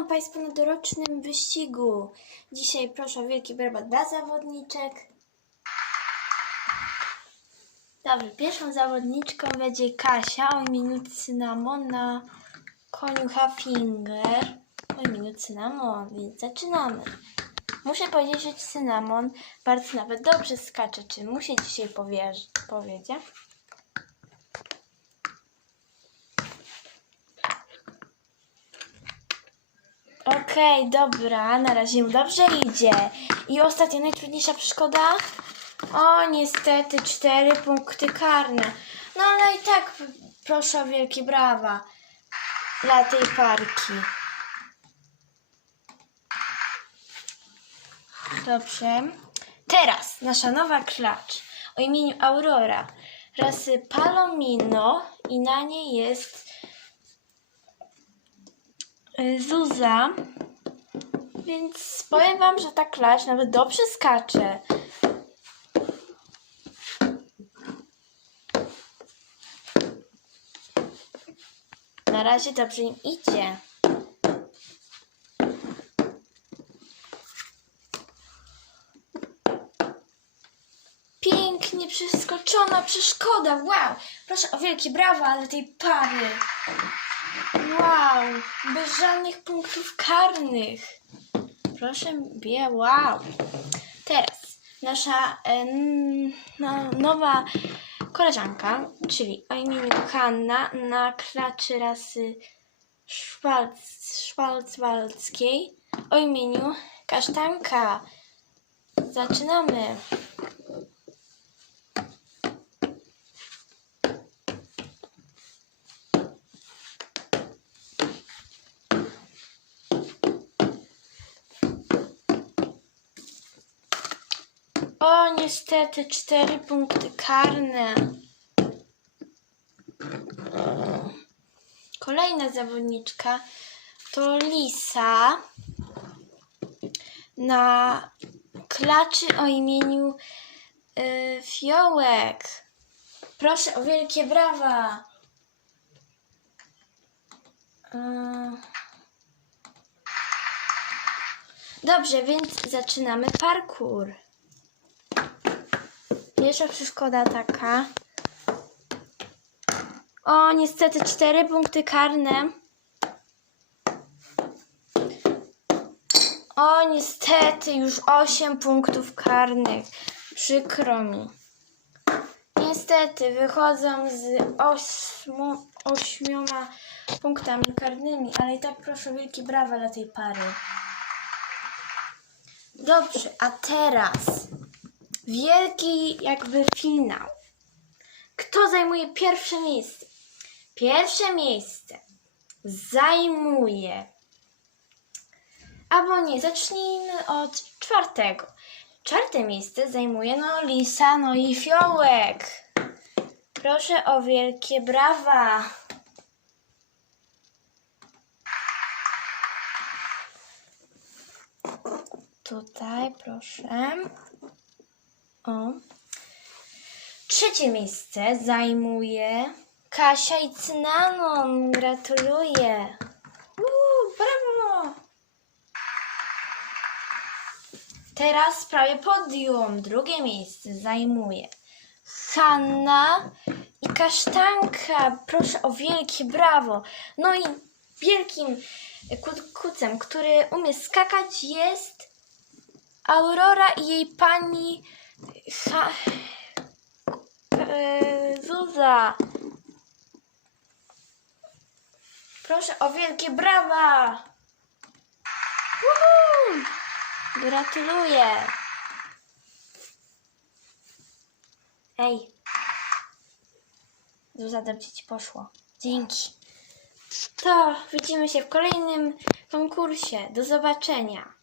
Witam Państwa na dorocznym wyścigu. Dzisiaj proszę o wielki brawa dla zawodniczek. Dobrze, pierwszą zawodniczką będzie Kasia o imieniu Cynamon na koniu Hafinger o imieniu Cynamon, więc zaczynamy. Muszę powiedzieć, że Cynamon bardzo nawet dobrze skacze. Czy muszę dzisiaj powierz- Okej, dobra, na razie mu dobrze idzie. I ostatnia, najtrudniejsza przeszkoda? O, niestety, cztery punkty karne. No ale i tak proszę o wielkie brawa dla tej parki. Dobrze. Teraz nasza nowa klacz o imieniu Aurora rasy Palomino i na niej jest y, Zuza. Więc powiem Wam, że ta klacz nawet dobrze skacze. Na razie dobrze im idzie. Pięknie przeskoczona przeszkoda. Wow! Proszę o wielkie brawa, ale tej pary. Wow! Bez żadnych punktów karnych. Proszę, bie, wow. Teraz nasza em, no, nowa koleżanka, czyli o imieniu Hanna na klaczy rasy Szwalc, szwalcwaldzkiej o imieniu Kasztanka. Zaczynamy. O, niestety cztery punkty karne. Kolejna zawodniczka to Lisa na klaczy o imieniu y, Fiołek. Proszę o wielkie brawa. Y. Dobrze, więc zaczynamy parkour. Pierwsza przeszkoda taka. O, niestety cztery punkty karne. O, niestety już osiem punktów karnych. Przykro mi. Niestety wychodzą z ośmu, ośmioma punktami karnymi, ale i tak proszę wielkie brawa dla tej pary. Dobrze, a teraz wielki jakby finał. Kto zajmuje pierwsze miejsce? Pierwsze miejsce zajmuje. Albo nie, zacznijmy od czwartego. Czwarte miejsce zajmuje no Lisa, no i Fiołek. Proszę o wielkie brawa. Tutaj proszę. O. Trzecie miejsce zajmuje Kasia i Cynanon. Gratuluję. Uuu, brawo! Teraz prawie podium. Drugie miejsce zajmuje Hanna i Kasztanka. Proszę o wielkie brawo. No i wielkim ku- kucem, który umie skakać jest Aurora i jej pani ha, e, Zuza. Proszę o wielkie brawa. Woohoo! Gratuluję. Ej. Zuza, dobrze ci poszło. Dzięki. To widzimy się w kolejnym konkursie. Do zobaczenia.